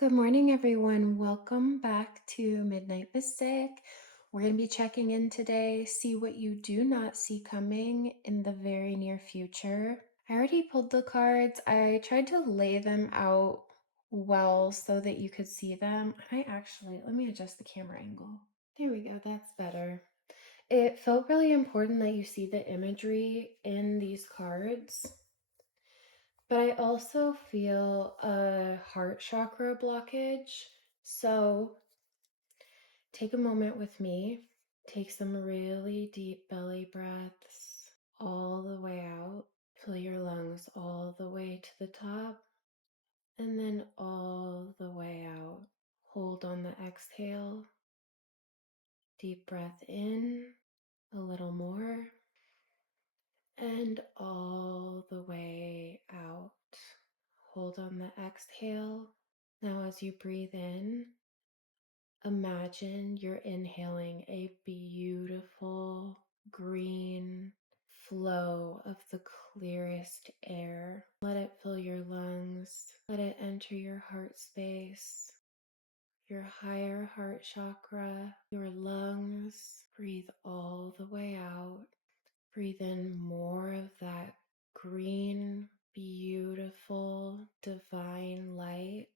Good morning, everyone. Welcome back to Midnight Mystic. We're going to be checking in today, see what you do not see coming in the very near future. I already pulled the cards. I tried to lay them out well so that you could see them. Let me adjust the camera angle. There we go. That's better. It felt really important that you see the imagery in these cards. But I also feel a heart chakra blockage. So take a moment with me. Take some really deep belly breaths all the way out. Fill your lungs all the way to the top and then all the way out. Hold on the exhale. Deep breath in, a little more, and all the way out. Hold on the exhale. Now, as you breathe in, imagine you're inhaling a beautiful green flow of the clearest air. Let it fill your lungs. Let it enter your heart space, your higher heart chakra, your lungs. Breathe all the way out. Breathe in more of that green, beautiful, divine light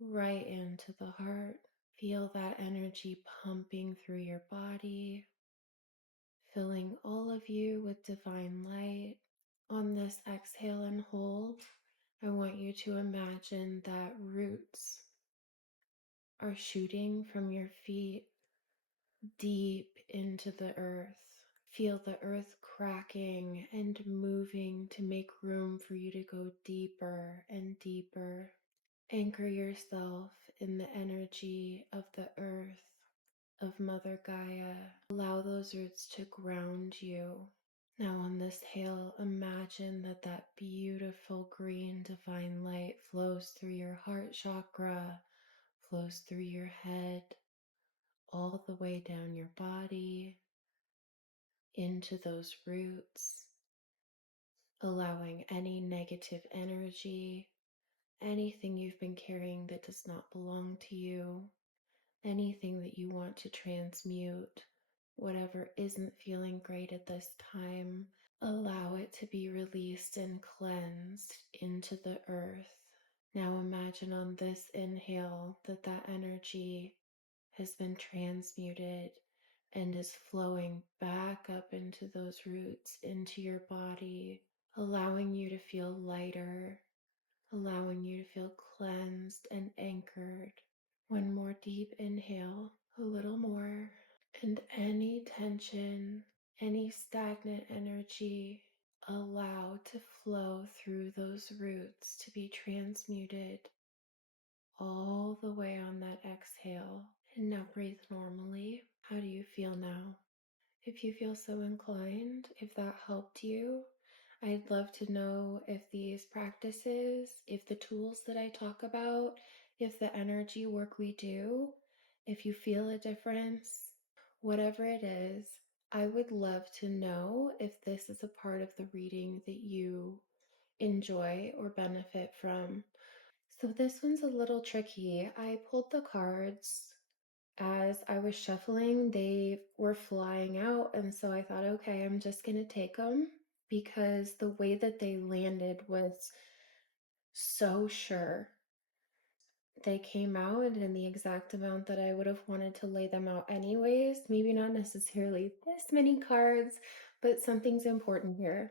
right into the heart. Feel that energy pumping through your body, filling all of you with divine light. On this exhale and hold, I want you to imagine that roots are shooting from your feet deep into the earth. Feel the earth cracking and moving to make room for you to go deeper and deeper. Anchor yourself in the energy of the earth, of Mother Gaia. Allow those roots to ground you. Now, on this hail, imagine that beautiful green divine light flows through your heart chakra, flows through your head, all the way down your body, into those roots, allowing any negative energy, anything you've been carrying that does not belong to you, anything that you want to transmute, whatever isn't feeling great at this time, allow it to be released and cleansed into the earth. Now imagine on this inhale that energy has been transmuted and is flowing back up into those roots, into your body, allowing you to feel lighter, allowing you to feel cleansed and anchored. One more deep inhale, a little more, and any tension, any stagnant energy, allow to flow through those roots to be transmuted all the way on that exhale. And now breathe normally. How do you feel now? If you feel so inclined, if that helped you, I'd love to know if these practices, if the tools that I talk about, if the energy work we do, if you feel a difference, whatever it is, I would love to know if this is a part of the reading that you enjoy or benefit from. So this one's a little tricky. I pulled the cards as I was shuffling, they were flying out, and so I thought, okay, I'm just gonna take them because the way that they landed was so sure. They came out in the exact amount that I would have wanted to lay them out anyways. Maybe not necessarily this many cards, but something's important here.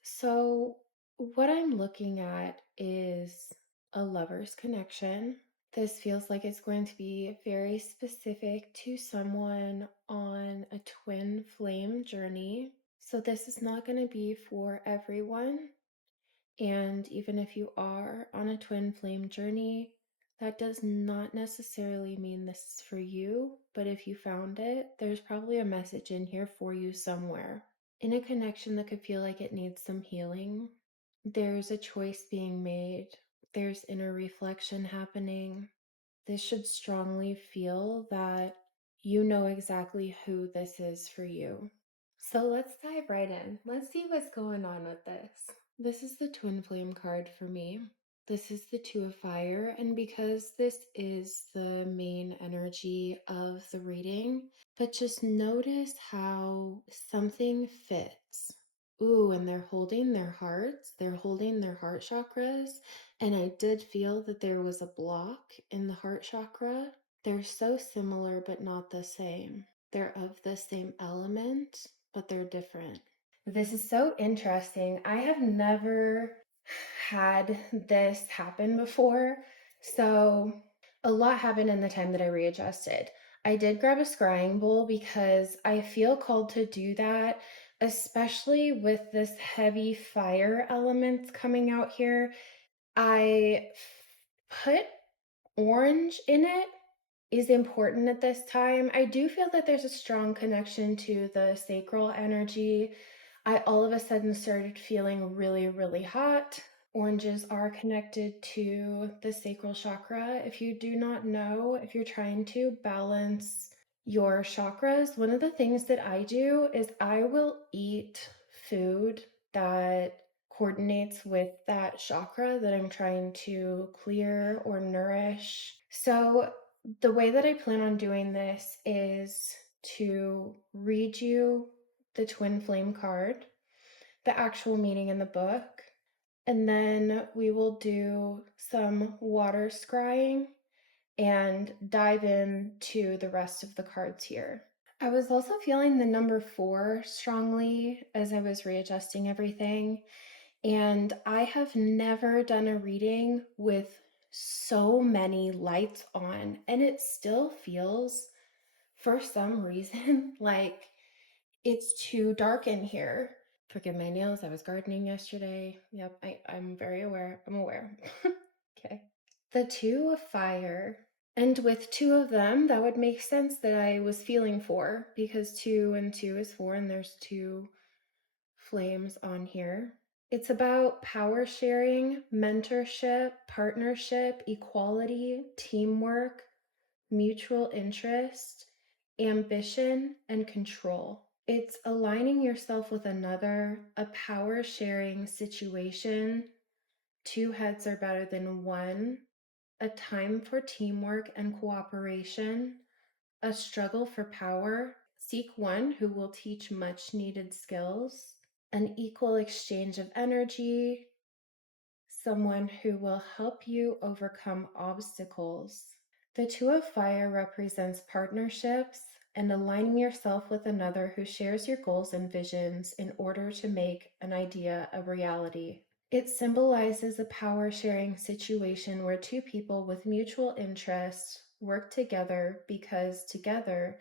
So, what I'm looking at is a lover's connection. This feels like it's going to be very specific to someone on a twin flame journey. So, this is not going to be for everyone. And even if you are on a twin flame journey, that does not necessarily mean this is for you. But if you found it, there's probably a message in here for you somewhere. In a connection that could feel like it needs some healing, there's a choice being made, there's inner reflection happening. This should strongly feel that you know exactly who this is for you. So let's dive right in. Let's see what's going on with this. This is the twin flame card for me. This is the Two of Fire, and because this is the main energy of the reading, but just notice how something fits. Ooh, and they're holding their hearts, they're holding their heart chakras, and I did feel that there was a block in the heart chakra. They're so similar, but not the same. They're of the same element, but they're different. This is so interesting. I have never had this happen before. So, a lot happened in the time that I readjusted. I did grab a scrying bowl because I feel called to do that, especially with this heavy fire elements coming out here. I put orange in it is important at this time. I do feel that there's a strong connection to the sacral energy. I all of a sudden started feeling really, really hot. Oranges are connected to the sacral chakra. If you do not know, if you're trying to balance your chakras, one of the things that I do is I will eat food that coordinates with that chakra that I'm trying to clear or nourish. So, the way that I plan on doing this is to read you the twin flame card, the actual meaning in the book, and then we will do some water scrying and dive into the rest of the cards here. I was also feeling the number 4 strongly as I was readjusting everything. And I have never done a reading with so many lights on, and it still feels, for some reason, like it's too dark in here. Forgive my nails, I was gardening yesterday. Yep, I'm very aware. I'm aware. Okay. The Two of Fire. And with two of them, that would make sense that I was feeling 4 because 2 and 2 is 4, and there's 2 flames on here. It's about power sharing, mentorship, partnership, equality, teamwork, mutual interest, ambition, and control. It's aligning yourself with another, a power sharing situation. 2 heads are better than 1, a time for teamwork and cooperation, a struggle for power. Seek one who will teach much needed skills, an equal exchange of energy, someone who will help you overcome obstacles. The Two of Fire represents partnerships and aligning yourself with another who shares your goals and visions in order to make an idea a reality. It symbolizes a power sharing situation where 2 people with mutual interests work together because together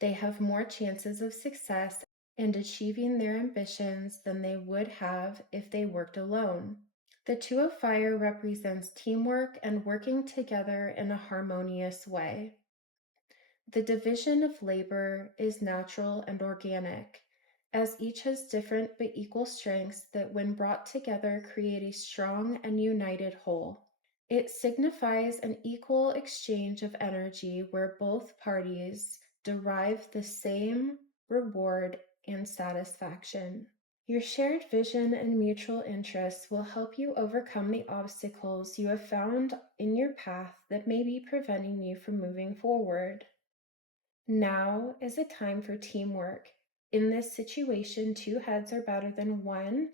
they have more chances of success and achieving their ambitions than they would have if they worked alone. The Two of Fire represents teamwork and working together in a harmonious way. The division of labor is natural and organic, as each has different but equal strengths that, when brought together, create a strong and united whole. It signifies an equal exchange of energy where both parties derive the same reward and satisfaction. Your shared vision and mutual interests will help you overcome the obstacles you have found in your path that may be preventing you from moving forward. Now is a time for teamwork. In this situation, 2 heads are better than 1,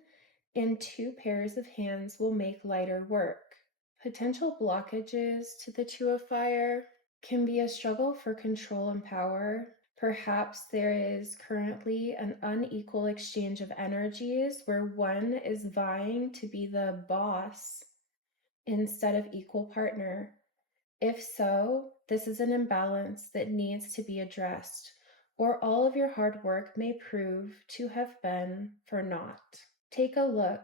and 2 pairs of hands will make lighter work. Potential blockages to the Two of Fire can be a struggle for control and power. Perhaps there is currently an unequal exchange of energies where one is vying to be the boss instead of equal partner. If so, this is an imbalance that needs to be addressed, or all of your hard work may prove to have been for naught. Take a look.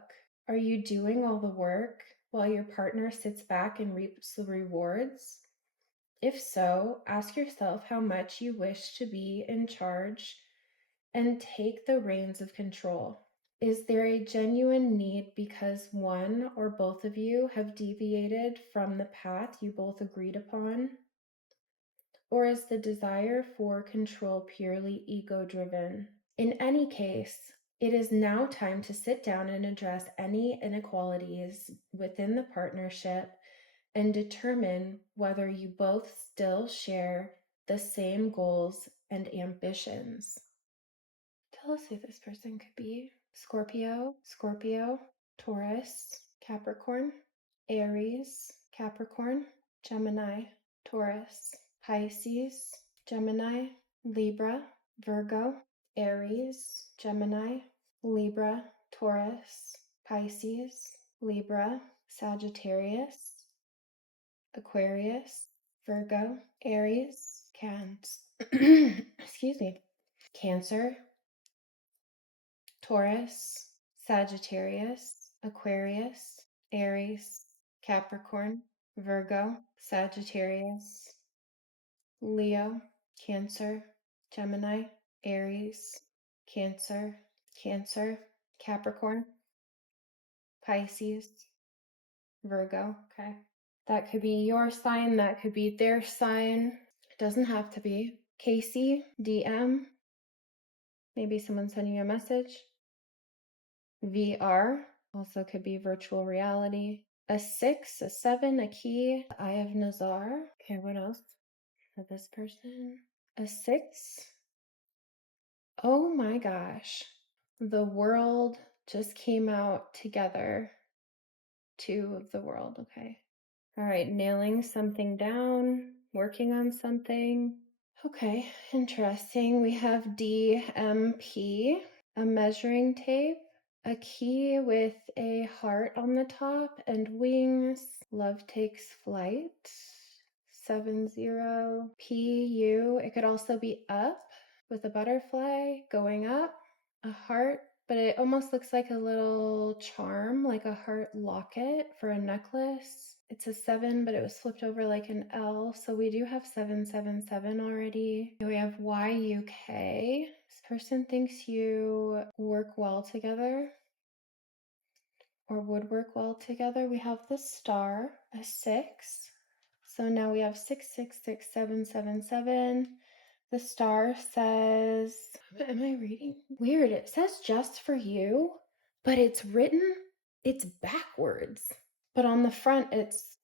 Are you doing all the work while your partner sits back and reaps the rewards? If so, ask yourself how much you wish to be in charge and take the reins of control. Is there a genuine need because one or both of you have deviated from the path you both agreed upon? Or is the desire for control purely ego driven? In any case, It is now time to sit down and address any inequalities within the partnership and determine whether you both still share the same goals and ambitions. Tell us who this person could be. Scorpio, Taurus, Capricorn, Aries, Capricorn, Gemini, Taurus, Pisces, Gemini, Libra, Virgo, Aries, Gemini, Libra, Taurus, Pisces, Libra, Sagittarius, Aquarius, Virgo, Aries, excuse me, Cancer, Taurus, Sagittarius, Aquarius, Aries, Capricorn, Virgo, Sagittarius, Leo, Cancer, Gemini, Aries, Cancer, Capricorn, Pisces, Virgo. Okay. That could be your sign. That could be their sign. It doesn't have to be. Casey, DM. Maybe someone sending you a message. VR. Also could be virtual reality. A 6, a 7, a key. The Eye of Nazar. Okay, what else for this person? A 6. Oh my gosh. The world just came out together. 2 of the world. Okay. All right, nailing something down, working on something. Okay, interesting. We have DMP, a measuring tape, a key with a heart on the top and wings. Love takes flight. 70. PU. It could also be up with a butterfly going up, a heart, but it almost looks like a little charm, like a heart locket for a necklace. It's a 7, but it was flipped over like an L. So we do have 777 already. We have YUK. This person thinks you work well together or would work well together. We have the star, a 6. So now we have 666777. The star says, what am I reading? Weird. It says just for you, but it's backwards. But on the front, it's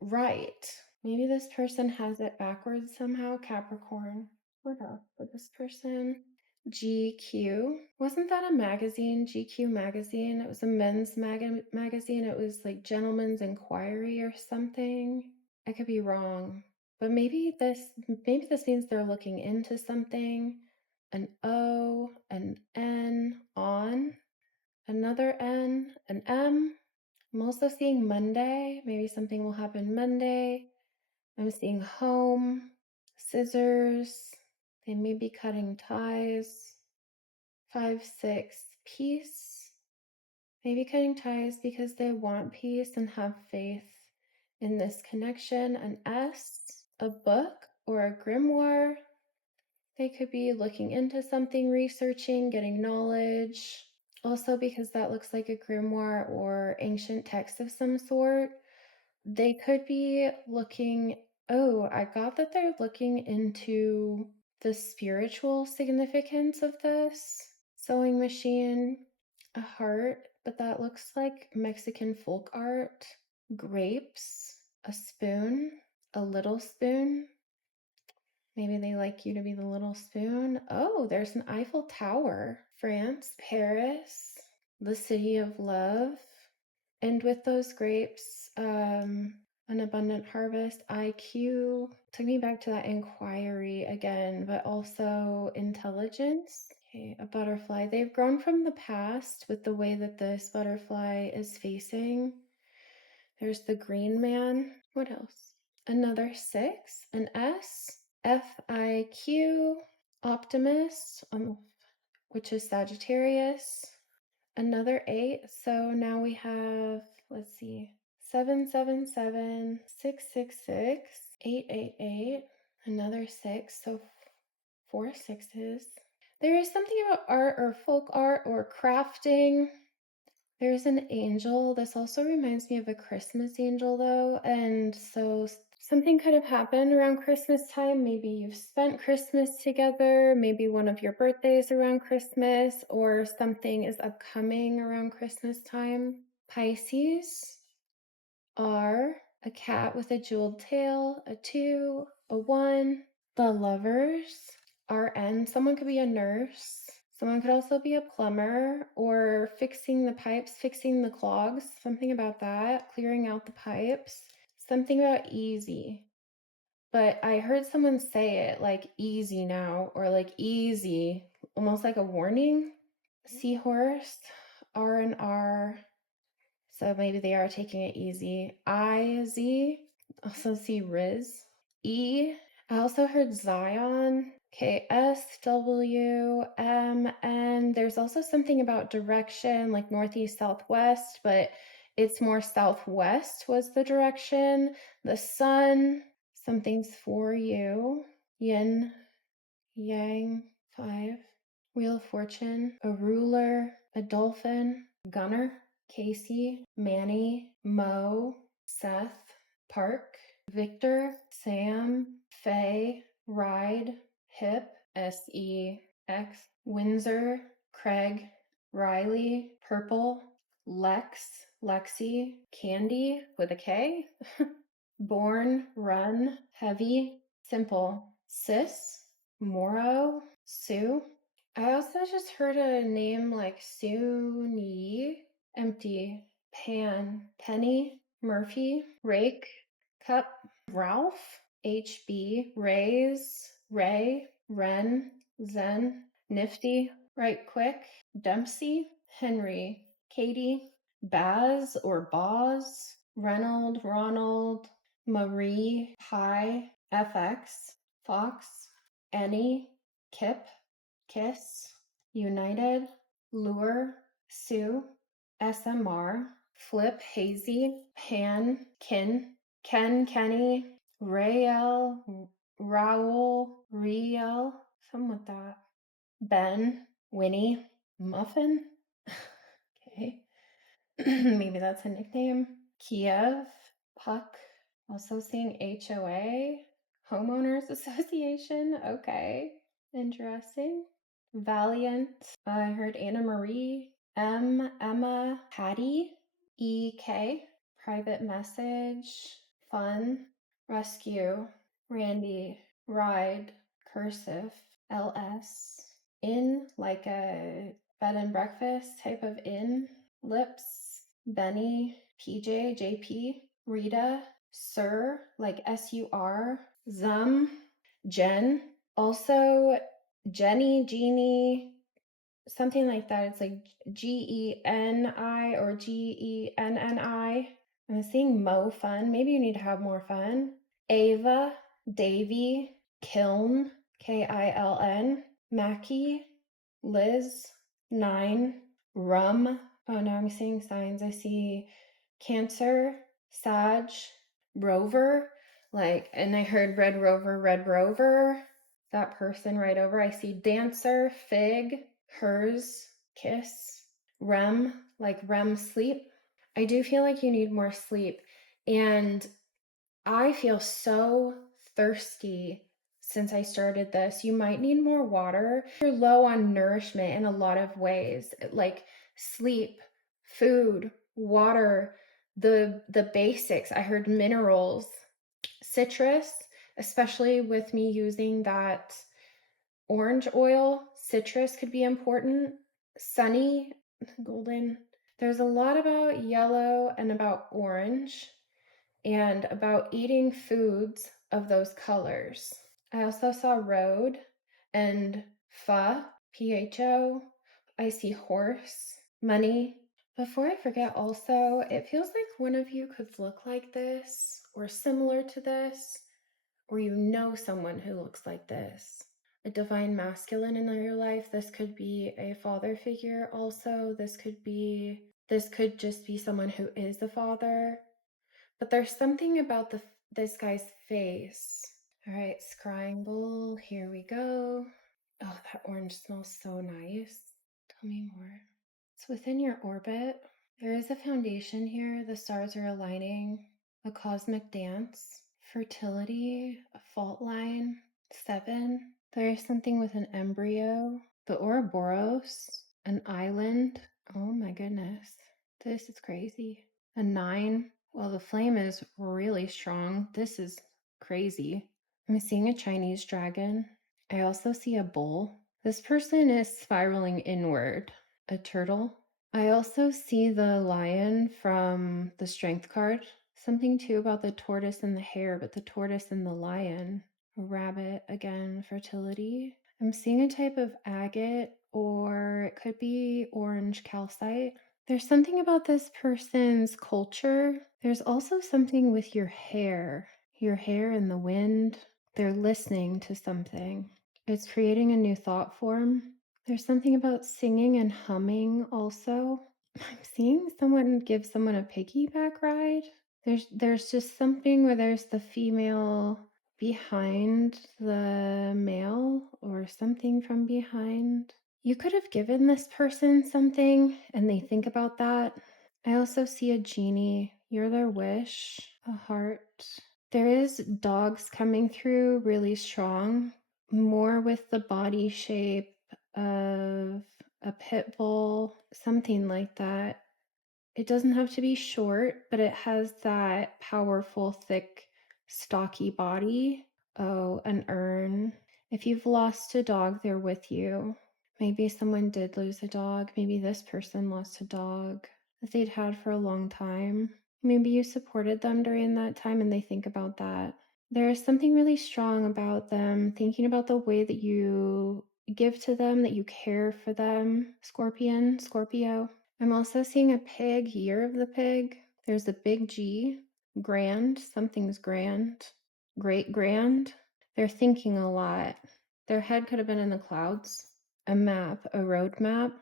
right. Maybe this person has it backwards somehow. Capricorn. What else for this person? GQ. Wasn't that a magazine? GQ magazine. It was a men's magazine. It was like Gentleman's Inquiry or something. I could be wrong. But maybe this means they're looking into something. An O, an N, on, another N, an M. I'm also seeing Monday. Maybe something will happen Monday. I'm seeing home, scissors. They may be cutting ties. 5, 6, peace. Maybe cutting ties because they want peace and have faith in this connection. An S, a book or a grimoire. They could be looking into something, researching, getting knowledge. Also, because that looks like a grimoire or ancient text of some sort, they could be looking. Oh, I got that they're looking into the spiritual significance of this. Sewing machine, a heart, but that looks like Mexican folk art. Grapes, a spoon, a little spoon. Maybe they like you to be the little spoon. Oh, there's an Eiffel Tower. France, Paris, the city of love. And with those grapes, an abundant harvest, IQ. Took me back to that inquiry again, but also intelligence. Okay, a butterfly. They've grown from the past with the way that this butterfly is facing. There's the green man. What else? Another 6, an S, FIQ, Optimus, which is Sagittarius. Another 8. So now we have, let's see, 777, 666, 888, another 6. So 4 sixes. There is something about art or folk art or crafting. There's an angel. This also reminds me of a Christmas angel, though. And so Something could have happened around Christmas time. Maybe you've spent Christmas together, maybe one of your birthdays around Christmas, or something is upcoming around Christmas time. Pisces are a cat with a jeweled tail, a 2, a 1. The Lovers are N. Someone could be a nurse. Someone could also be a plumber or fixing the pipes, fixing the clogs, something about that, clearing out the pipes, something about easy. But I heard someone say it like easy now or like easy, almost like a warning. Seahorse, R and R. So maybe they are taking it easy. I-Z, also see Riz. E, I also heard Zion. Okay, S, W, M, N. There's also something about direction, like northeast, southwest, but it's more southwest was the direction. The sun, something's for you. Yin, Yang, 5. Wheel of Fortune, a ruler, a dolphin, Gunner, Casey, Manny, Mo, Seth, Park, Victor, Sam, Faye, Ride, Hip, SEX, Windsor, Craig, Riley, Purple, Lex, Lexi, Candy with a K, Born, Run, Heavy, Simple, Sis, Moro, Sue. I also just heard a name like Suni, Empty, Pan, Penny, Murphy, Rake, Cup, Ralph, HB, Rays, Ray, Ren, Zen, Nifty, Right Quick, Dempsey, Henry, Katie, Baz or Boz, Ronald, Marie, Hi, FX, Fox, Annie, Kip, Kiss, United, Lure, Sue, SMR, Flip, Hazy, Pan, Kin, Ken, Kenny, Rael, Raoul, Riel, something with that. Ben, Winnie, Muffin. Okay. Maybe that's a nickname. Kiev, Puck, also seeing HOA, Homeowners Association. Okay, interesting. Valiant, I heard Anna Marie, Emma, Patty, EK, private message, fun, rescue, Randy, ride, cursive, LS, in like a bed and breakfast type of inn, lips, Benny, PJ, JP, Rita, Sir, like SUR, Zum, Jen, also Jenny, Jeannie, something like that. It's like GENI or GENNI. I'm seeing Mo Fun. Maybe you need to have more fun. Ava, Davy, Kiln, KILN, Mackie, Liz, 9, Rum. Oh, now I'm seeing signs. I see Cancer, Sag, Rover, like, and I heard Red Rover, that person right over. I see Dancer, Fig, Hers, Kiss, REM, like REM sleep. I do feel like you need more sleep. And I feel so thirsty since I started this. You might need more water. You're low on nourishment in a lot of ways, like sleep, food, water, the basics. I heard minerals, citrus, especially with me using that orange oil. Citrus could be important. Sunny, golden. There's a lot about yellow and about orange and about eating foods of those colors. I also saw road and pho, PHO. I see horse, money. Before I forget, also, it feels like one of you could look like this or similar to this, or you know someone who looks like this. A divine masculine in your life. This could be a father figure also. This could just be someone who is a father. But there's something about this guy's face. All right, Scrying Bowl, here we go. Oh, that orange smells so nice. Tell me more. It's within your orbit. There is a foundation here. The stars are aligning. A cosmic dance fertility, a fault line, 7. There is something with an embryo, the Ouroboros, an island. Oh my goodness, this is crazy. A 9. Well, the flame is really strong. This is crazy. I'm seeing a Chinese dragon. I also see a bull. This person is spiraling inward. A turtle. I also see the lion from the strength card. Something too about the tortoise and the hare, but the tortoise and the lion. A rabbit, again, fertility. I'm seeing a type of agate, or it could be orange calcite. There's something about this person's culture. There's also something with your hair in the wind. They're listening to something. It's creating a new thought form. There's something about singing and humming also. I'm seeing someone give someone a piggyback ride. There's just something where there's the female behind the male or something from behind. You could have given this person something and they think about that. I also see a genie. You're their wish, a heart. There is dogs coming through really strong, more with the body shape of a pit bull, something like that. It doesn't have to be short, but it has that powerful, thick, stocky body. Oh, an urn. If you've lost a dog, they're with you. Maybe someone did lose a dog. Maybe this person lost a dog that they'd had for a long time. Maybe you supported them during that time and they think about that. There is something really strong about them, thinking about the way that you give to them, that you care for them. Scorpio. I'm also seeing a pig, year of the pig. There's a big G, grand, something's grand, great grand. They're thinking a lot. Their head could have been in the clouds. A map, a road map,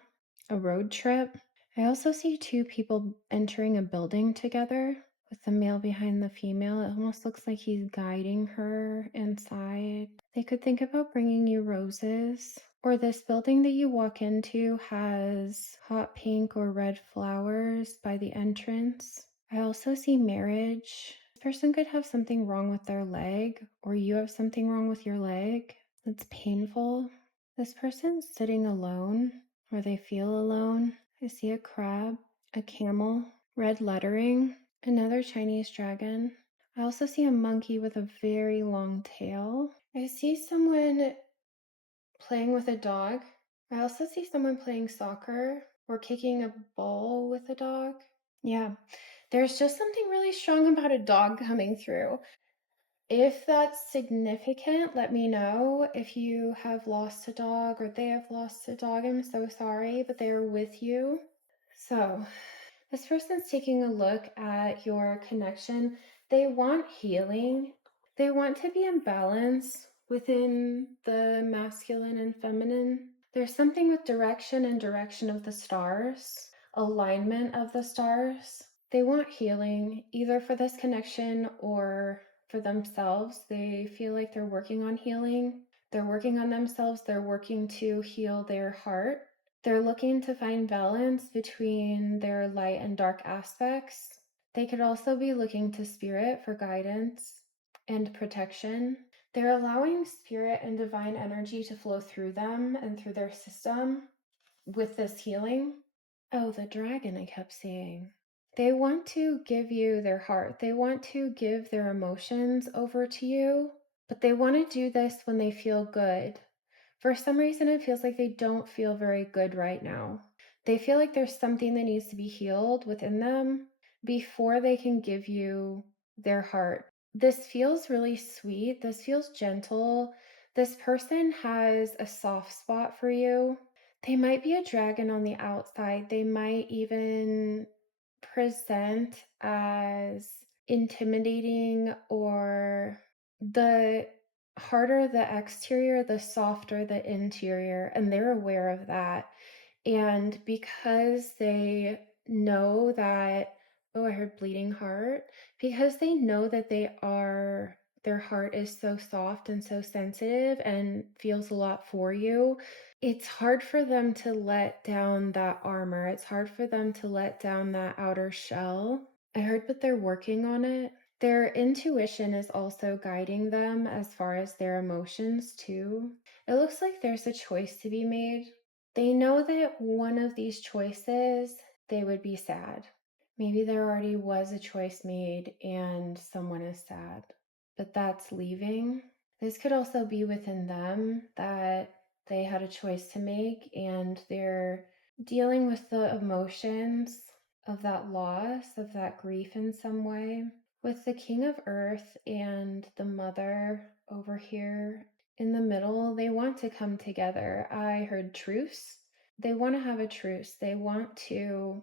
a road trip. I also see 2 people entering a building together with the male behind the female. It almost looks like he's guiding her inside. They could think about bringing you roses. Or this building that you walk into has hot pink or red flowers by the entrance. I also see marriage. This person could have something wrong with their leg, or you have something wrong with your leg that's painful. This person's sitting alone, or they feel alone. I see a crab, a camel, red lettering, another Chinese dragon. I also see a monkey with a very long tail. I see someone playing with a dog. I also see someone playing soccer or kicking a ball with a dog. Yeah, there's just something really strong about a dog coming through. If that's significant, let me know. If you have lost a dog or they have lost a dog, I'm so sorry, but they are with you. So, this person's taking a look at your connection. They want healing. They want to be in balance within the masculine and feminine. There's something with direction and direction of the stars, alignment of the stars. They want healing, either for this connection or for themselves. They feel like they're working on healing. They're working on themselves. They're working to heal their heart. They're looking to find balance between their light and dark aspects. They could also be looking to spirit for guidance and protection. They're allowing spirit and divine energy to flow through them and through their system with this healing. Oh, the dragon I kept seeing. They want to give you their heart. They want to give their emotions over to you, but they want to do this when they feel good. For some reason, it feels like they don't feel very good right now. They feel like there's something that needs to be healed within them before they can give you their heart. This feels really sweet. This feels gentle. This person has a soft spot for you. They might be a dragon on the outside. They might even present as intimidating, or the harder the exterior, the softer the interior, and they're aware of that. And because they know that, oh, I heard bleeding heart, because they know that their heart is so soft and so sensitive and feels a lot for you, it's hard for them to let down that armor. It's hard for them to let down that outer shell. I heard that they're working on it. Their intuition is also guiding them as far as their emotions, too. It looks like there's a choice to be made. They know that one of these choices, they would be sad. Maybe there already was a choice made and someone is sad, but that's leaving. This could also be within them that they had a choice to make and they're dealing with the emotions of that loss, of that grief in some way. With the King of Earth and the Mother over here in the middle, they want to come together. I heard truce. They want to have a truce. They want to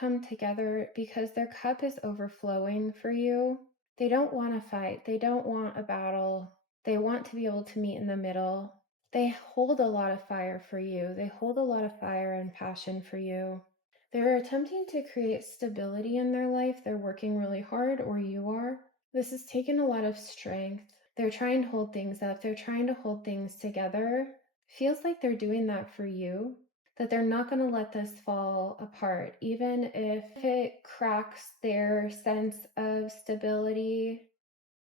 come together because their cup is overflowing for you. They don't want to fight. They don't want a battle. They want to be able to meet in the middle. They hold a lot of fire for you. They hold a lot of fire and passion for you. They're attempting to create stability in their life. They're working really hard, or you are. This has taken a lot of strength. They're trying to hold things up. They're trying to hold things together. Feels like they're doing that for you, that they're not going to let this fall apart, even if it cracks their sense of stability.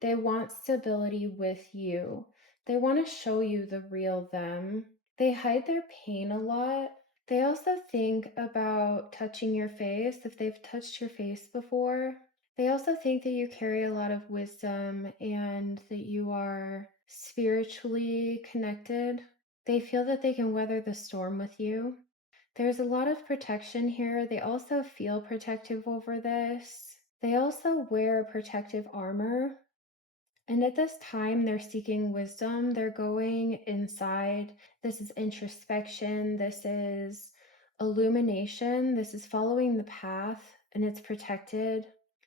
They want stability with you. They want to show you the real them. They hide their pain a lot. They also think about touching your face if they've touched your face before. They also think that you carry a lot of wisdom and that you are spiritually connected. They feel that they can weather the storm with you. There's a lot of protection here. They also feel protective over this. They also wear protective armor. And at this time, they're seeking wisdom. They're going inside. This is introspection. This is illumination. This is following the path, and it's protected.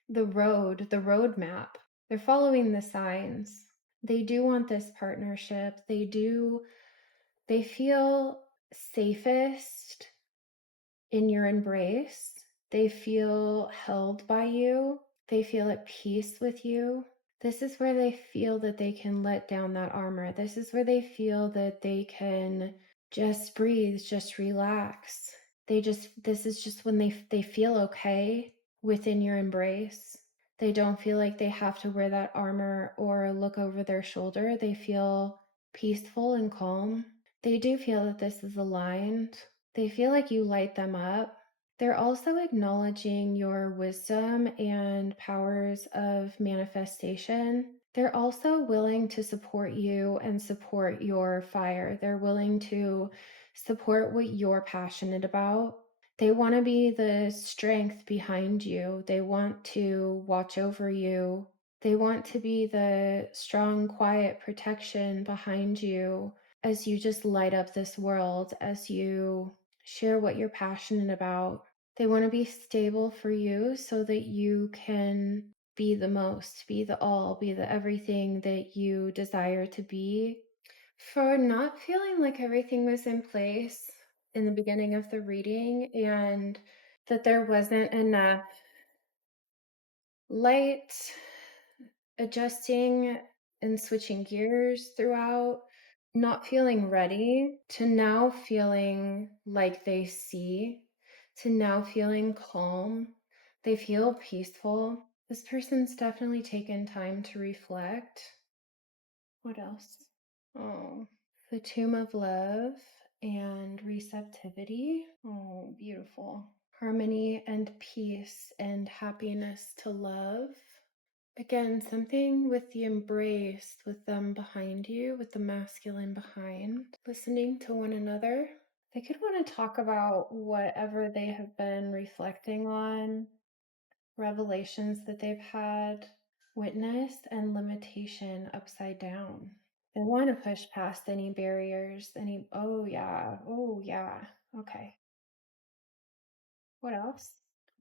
The road map. They're following the signs. They do want this partnership. They feel safest in your embrace. They feel held by you. They feel at peace with you. This is where they feel that they can let down that armor. This is where they feel that they can just breathe, just relax. This is just when they feel okay within your embrace. They don't feel like they have to wear that armor or look over their shoulder. They feel peaceful and calm. They do feel that this is aligned. They feel like you light them up. They're also acknowledging your wisdom and powers of manifestation. They're also willing to support you and support your fire. They're willing to support what you're passionate about. They want to be the strength behind you. They want to watch over you. They want to be the strong, quiet protection behind you as you just light up this world, as you share what you're passionate about. They want to be stable for you so that you can be the most, be the all, be the everything that you desire to be. For not feeling like everything was in place in the beginning of the reading and that there wasn't enough light, adjusting and switching gears throughout, not feeling ready, to now feeling like they see, to now feeling calm. They feel peaceful. This person's definitely taken time to reflect. What else? Oh, the Tomb of Love and receptivity. Oh, beautiful. Harmony and peace and happiness to love. Again, something with the embrace, with them behind you, with the masculine behind, listening to one another. They could want to talk about whatever they have been reflecting on, revelations that they've had, witness and limitation upside down. They want to push past any barriers, oh yeah, okay. What else?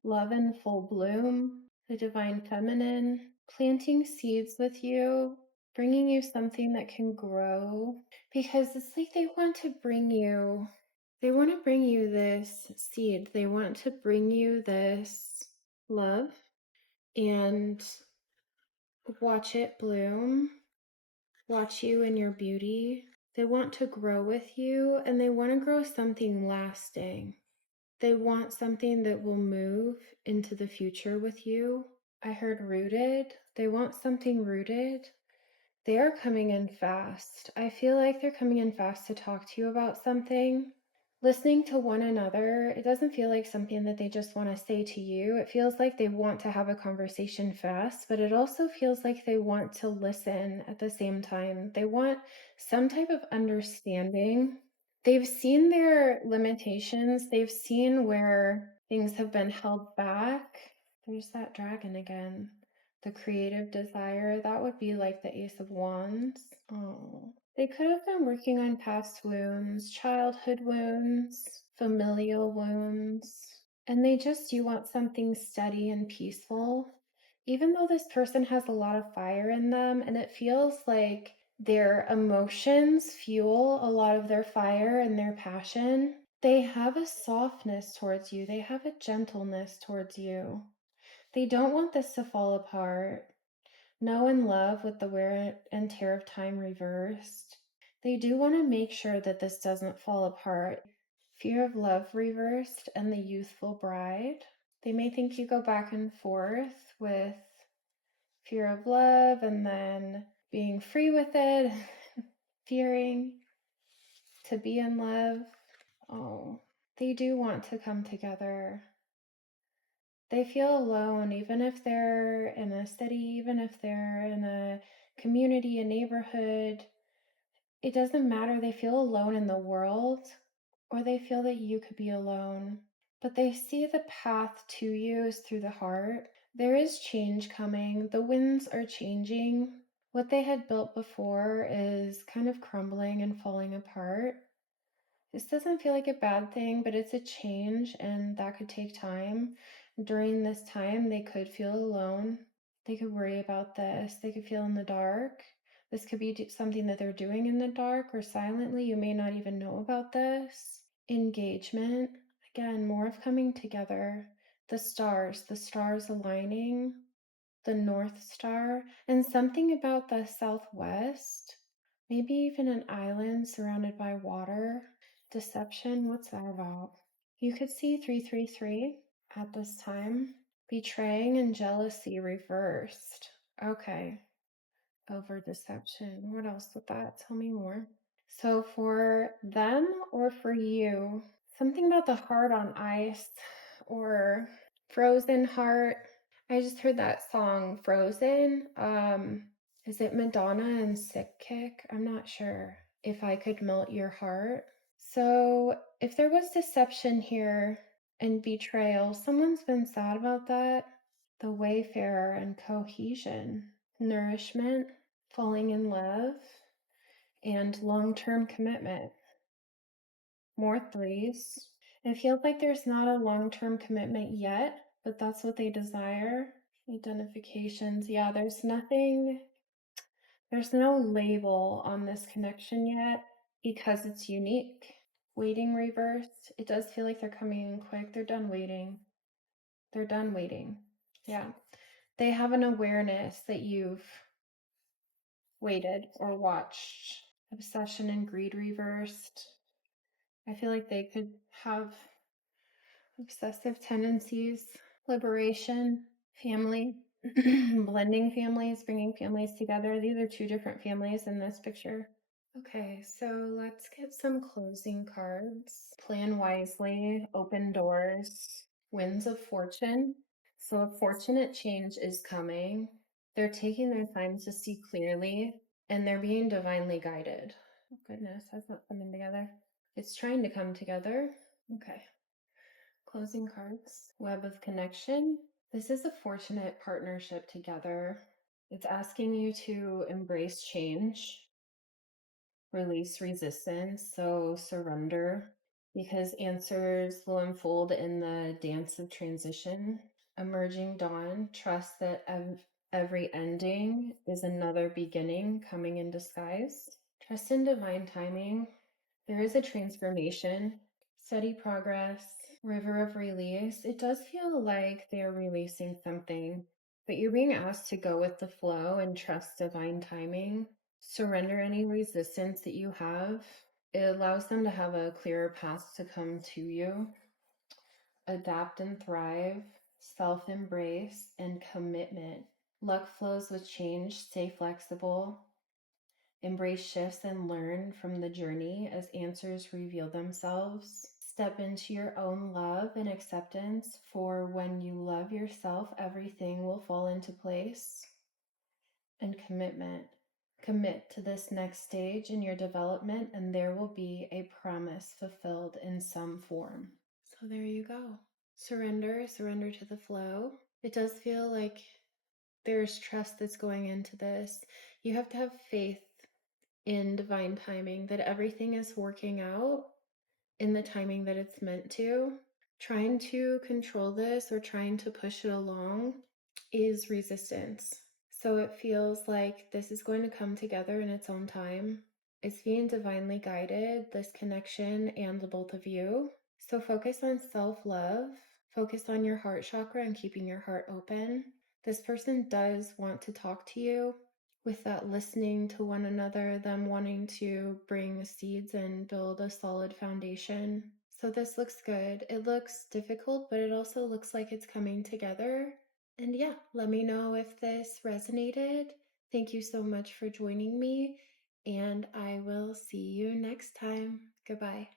Love in full bloom, the divine feminine, planting seeds with you, bringing you something that can grow, because it's like they want to bring you this seed. They want to bring you this love and watch it bloom, watch you in your beauty. They want to grow with you and they want to grow something lasting. They want something that will move into the future with you. I heard rooted. They want something rooted. They are coming in fast. I feel like they're coming in fast to talk to you about something. Listening to one another, it doesn't feel like something that they just want to say to you. It feels like they want to have a conversation fast, but it also feels like they want to listen at the same time. They want some type of understanding. They've seen their limitations. They've seen where things have been held back. There's that dragon again. The creative desire, that would be like the Ace of Wands. Oh, they could have been working on past wounds, childhood wounds, familial wounds, and they just do want something steady and peaceful. Even though this person has a lot of fire in them, and it feels like their emotions fuel a lot of their fire and their passion, they have a softness towards you, they have a gentleness towards you. They don't want this to fall apart. Know and love with the wear and tear of time reversed. They do want to make sure that this doesn't fall apart. Fear of love reversed and the youthful bride. They may think you go back and forth with fear of love and then being free with it, fearing to be in love. Oh, they do want to come together. They feel alone, even if they're in a city, even if they're in a community, a neighborhood. It doesn't matter. They feel alone in the world, or they feel that you could be alone. But they see the path to you is through the heart. There is change coming. The winds are changing. What they had built before is kind of crumbling and falling apart. This doesn't feel like a bad thing, but it's a change and that could take time. During this time, they could feel alone. They could worry about this. They could feel in the dark. This could be something that they're doing in the dark or silently. You may not even know about this. Engagement. Again, more of coming together. The stars aligning, the North Star, and something about the Southwest. Maybe even an island surrounded by water. Deception, what's that about? You could see 333 at this time. Betraying and jealousy reversed. Okay. Over deception. What else with that? Tell me more. So for them or for you, something about the heart on ice or frozen heart. I just heard that song Frozen. Is it Madonna and Sick Kick? I'm not sure. If I could melt your heart. So if there was deception here and betrayal, someone's been sad about that. The wayfarer and cohesion, nourishment, falling in love, and long-term commitment. More threes. It feels like there's not a long-term commitment yet, but that's what they desire. Identifications. Yeah, there's no label on this connection yet because it's unique. Waiting reversed. It does feel like they're coming in quick. They're done waiting. They're done waiting. Yeah. They have an awareness that you've waited or watched. Obsession and greed reversed. I feel like they could have obsessive tendencies. Liberation, family, blending families, bringing families together. These are two different families in this picture. Okay, so let's get some closing cards. Plan wisely, open doors, winds of fortune. So a fortunate change is coming. They're taking their time to see clearly, and they're being divinely guided. Oh goodness, that's not coming together. It's trying to come together. Okay. Closing cards. Web of connection. This is a fortunate partnership together. It's asking you to embrace change, release resistance, so surrender, because answers will unfold in the dance of transition. Emerging dawn, trust that every ending is another beginning coming in disguise. Trust in divine timing. There is a transformation, steady progress, river of release. It does feel like they're releasing something, but you're being asked to go with the flow and trust divine timing. Surrender any resistance that you have. It allows them to have a clearer path to come to you. Adapt and thrive. self-embrace, and commitment. Luck flows with change. Stay flexible. Embrace shifts and learn from the journey as answers reveal themselves. Step into your own love and acceptance, for when you love yourself, everything will fall into place. And commitment. Commit to this next stage in your development, and there will be a promise fulfilled in some form. So there you go. Surrender to the flow. It does feel like there's trust that's going into this. You have to have faith in divine timing, that everything is working out in the timing that it's meant to. Trying to control this or trying to push it along is resistance. So it feels like this is going to come together in its own time. It's being divinely guided, this connection and the both of you. So focus on self-love, focus on your heart chakra and keeping your heart open. This person does want to talk to you, with that listening to one another, them wanting to bring seeds and build a solid foundation. So this looks good. It looks difficult, but it also looks like it's coming together. And yeah, let me know if this resonated. Thank you so much for joining me, and I will see you next time. Goodbye.